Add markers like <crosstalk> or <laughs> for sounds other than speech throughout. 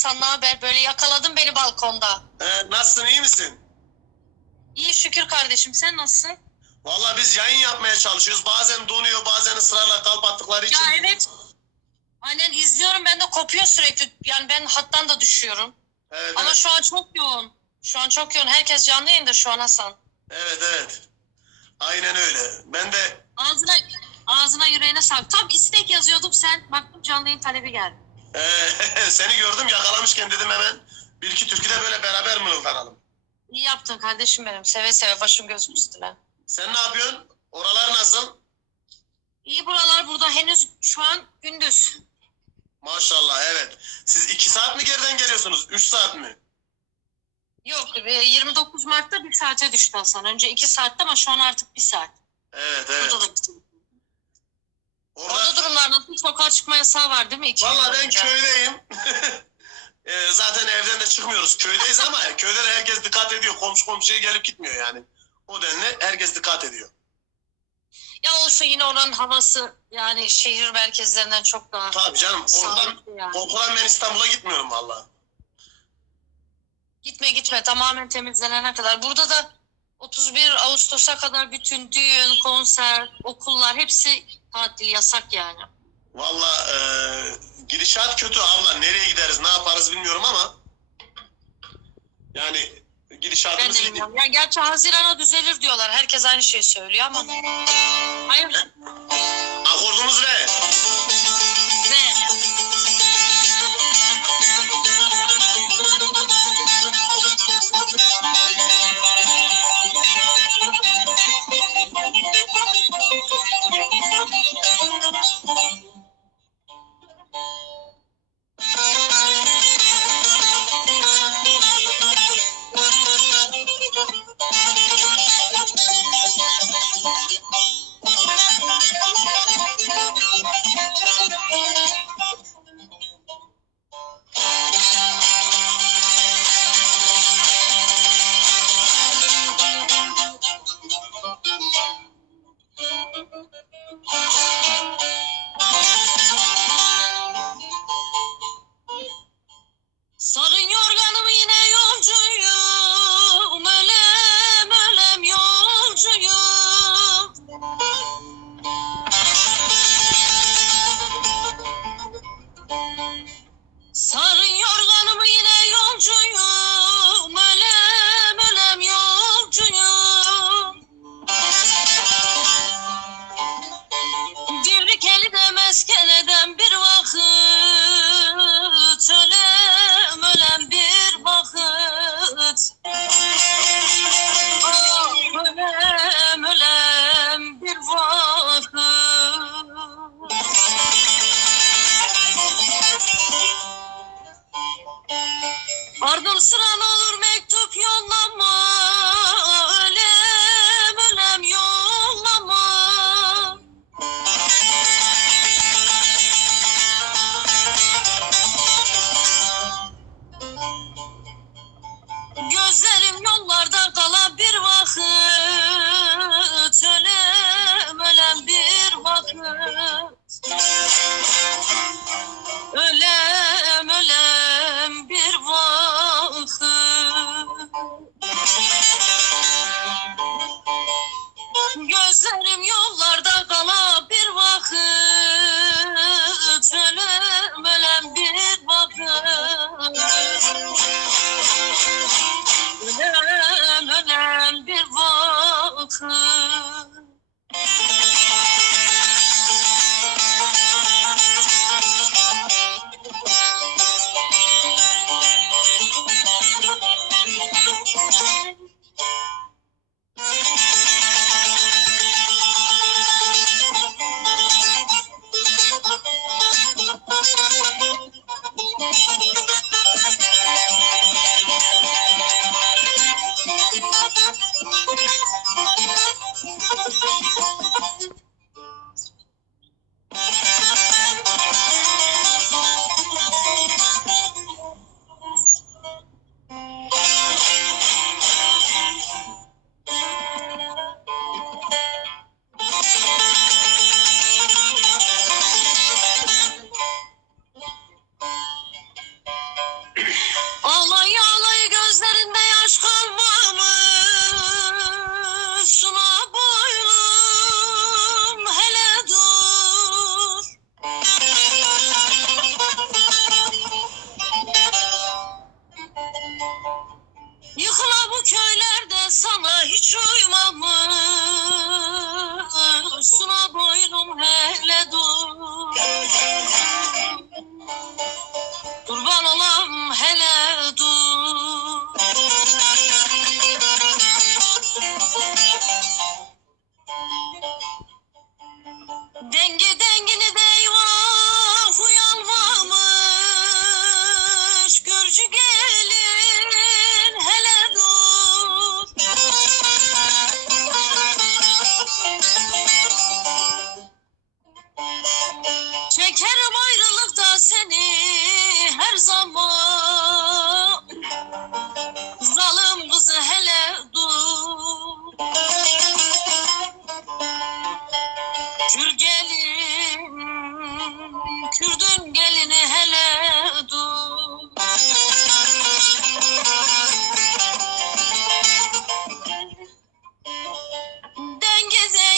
Hasan, ne haber? Böyle yakaladın beni balkonda. Ee, nasılsın iyi misin? İyi şükür kardeşim, sen nasılsın? Vallahi biz yayın yapmaya çalışıyoruz. Bazen donuyor bazen ısrarla kalp attıkları için. Ya evet. Aynen izliyorum ben de kopuyor sürekli. Yani ben hattan da düşüyorum. Evet Ama evet. şu an çok yoğun. Şu an çok yoğun. Herkes canlı yayında şu an Hasan. evet evet. Aynen öyle. Ben de Ağzına ağzına yüreğine sağlık. Tam istek yazıyordum sen. Baktım canlı yayın talebi geldi. Ee, <laughs> seni gördüm yakalamışken dedim hemen bir iki türkü de böyle beraber mırıldanalım. İyi yaptın kardeşim benim. Seve seve başım gözüm üstüne. Sen ne yapıyorsun? Oralar nasıl? İyi buralar burada henüz şu an gündüz. Maşallah evet. Siz iki saat mi geriden geliyorsunuz? Üç saat mi? Yok e, 29 Mart'ta bir saate düştü Hasan. Önce iki saatte ama şu an artık bir saat. Evet evet. Burada da bir saat. Orada... Orada durumlar nasıl? Sokağa çıkma yasağı var değil mi? İki Valla ben köydeyim. <laughs> Ee, zaten evden de çıkmıyoruz. Köydeyiz ama köyde de herkes dikkat ediyor. Komşu komşuya gelip gitmiyor yani. O denli herkes dikkat ediyor. Ya olsun yine oranın havası yani şehir merkezlerinden çok daha Tabii canım. Oradan sağlıklı yani. korkudan ben İstanbul'a gitmiyorum valla. Gitme gitme tamamen temizlenene kadar. Burada da 31 Ağustos'a kadar bütün düğün, konser, okullar hepsi tatil yasak yani. Valla e, gidişat kötü abla. Nereye gideriz ne yaparız bilmiyorum ama. Yani Ben gidişatımız de iyi değil. bilmiyorum. Ya gerçi Haziran'a düzelir diyorlar. Herkes aynı şeyi söylüyor ama. Hayır. Akordumuz? Ne? Ardıl sıran olur mektup yollama. Ölem ölem yollama. Gözlerim yollarda kala bir vakit Ölem Gözlerim yollarda kala bir vakit Ölem ölem bir vakit Ölem ölem bir vakit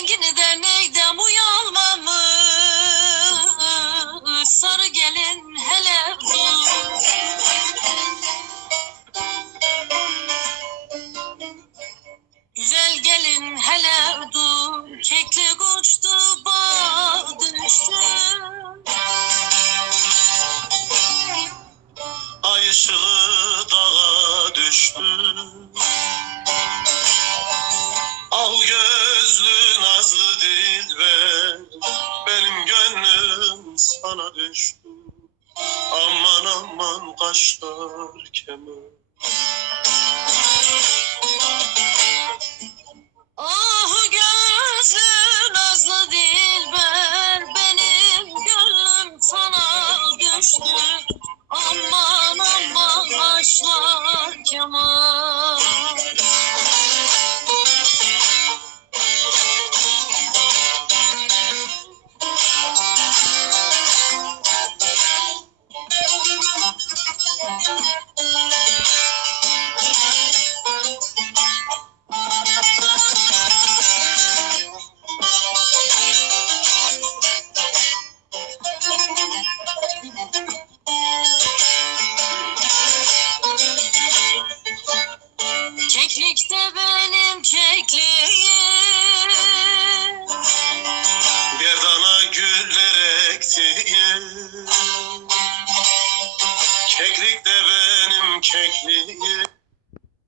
zengin eder ne sana düştü. Aman aman kaşlar kemer Keklikte benim kekliğim. 你你